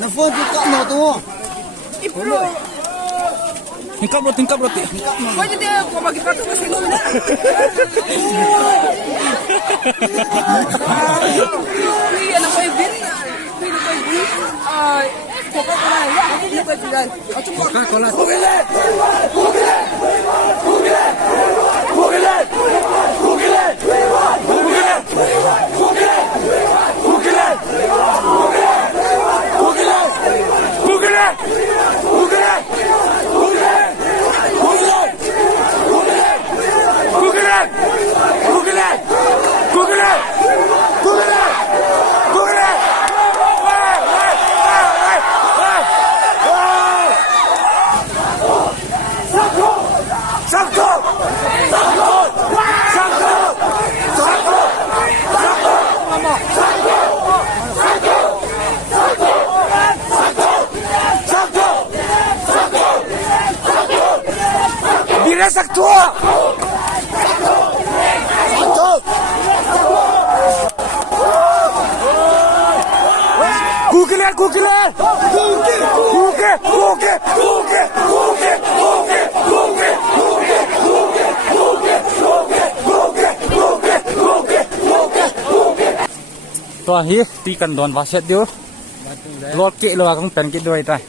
Na phone tingkap no tu. Ipro. Tingkap roti. Kau jadi kau bagi patu ke sini mana? Iya nak kau bin. Coca-Cola ya, ini kau bilang. Coca-Cola. Bila sakto. Google. Tua hi ti kan don waset dio. Lord ke lo akong pen ke doi tai.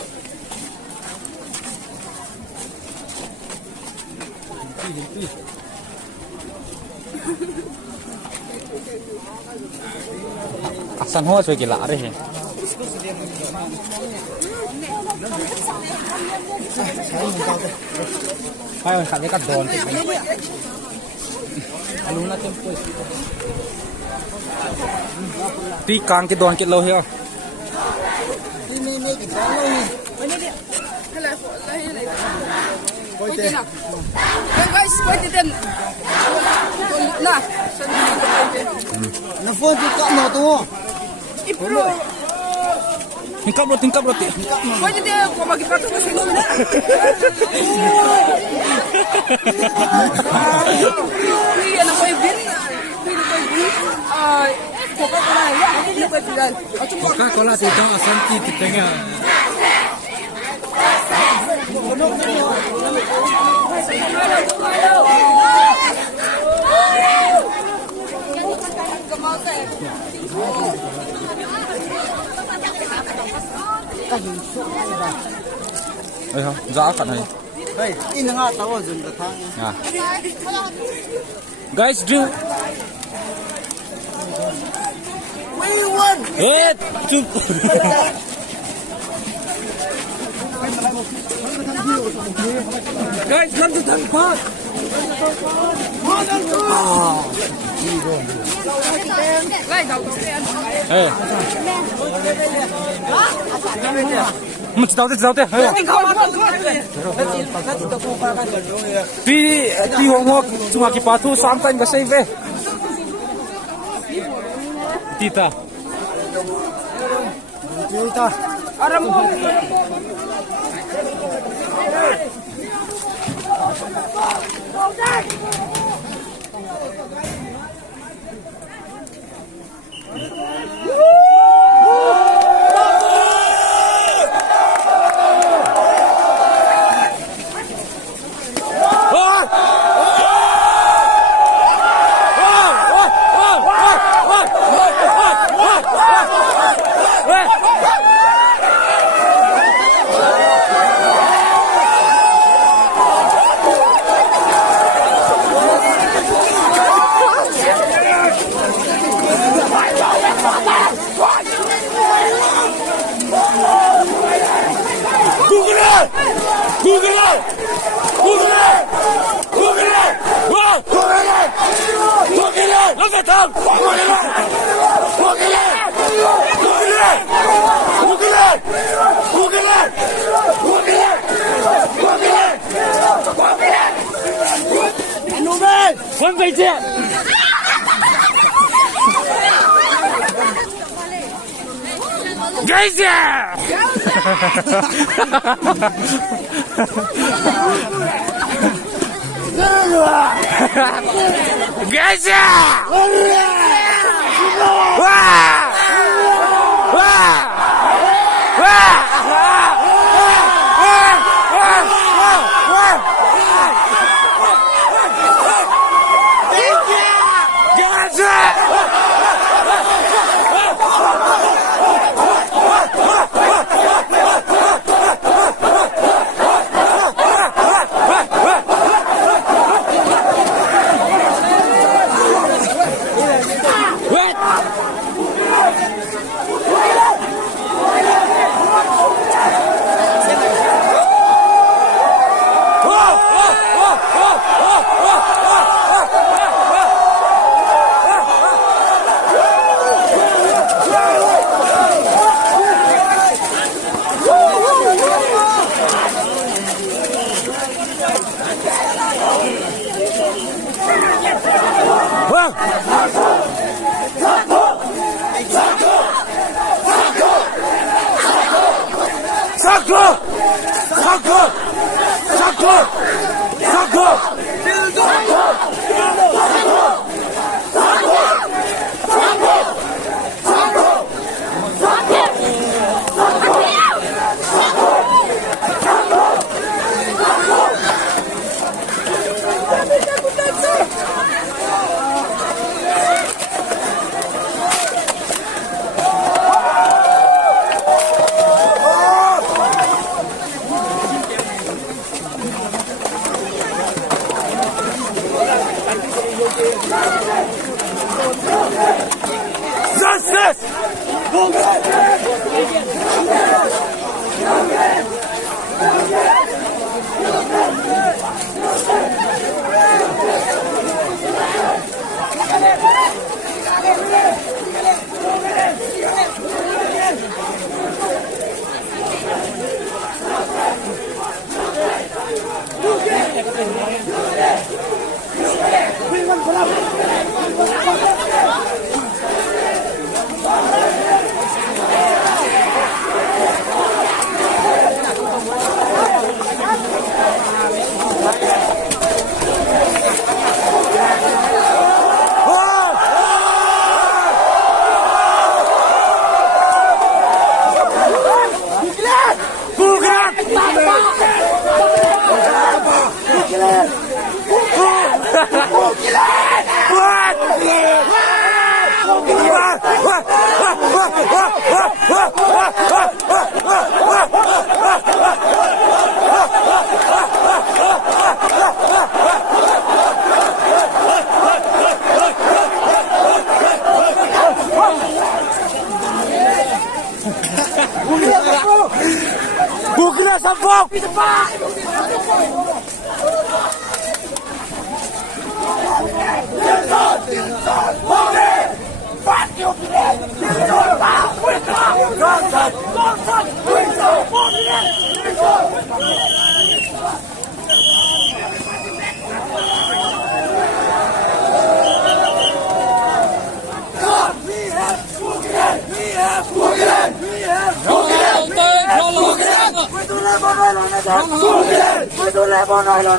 Asan ho choi ke la re he. Hai khát cái cắt đòn thì luôn là tempo tí càng cái đòn cái lâu hiểu Ini kita lo. Ini dia. Hello, kau jadi nak. Guys, kau jadi. Nah, Na phone tingkap no tu. Ipro. tingkap roti Kau jadi kau bagi patu ke sini mana? Iya nak kau bin. Coca-Cola ya, ini kau bilang. Coca-Cola thì cho Ashanti thì tengah giá cả này. Hey, ini ngah tahu jun datang. Ya. Guys, drill. We won. Cup. Guys, nanti tempat. Eh. Mình chào thế. Ti hong cuma kipatu sampai nggak save. Tita. Wow! Bukila sabok! Lebanon,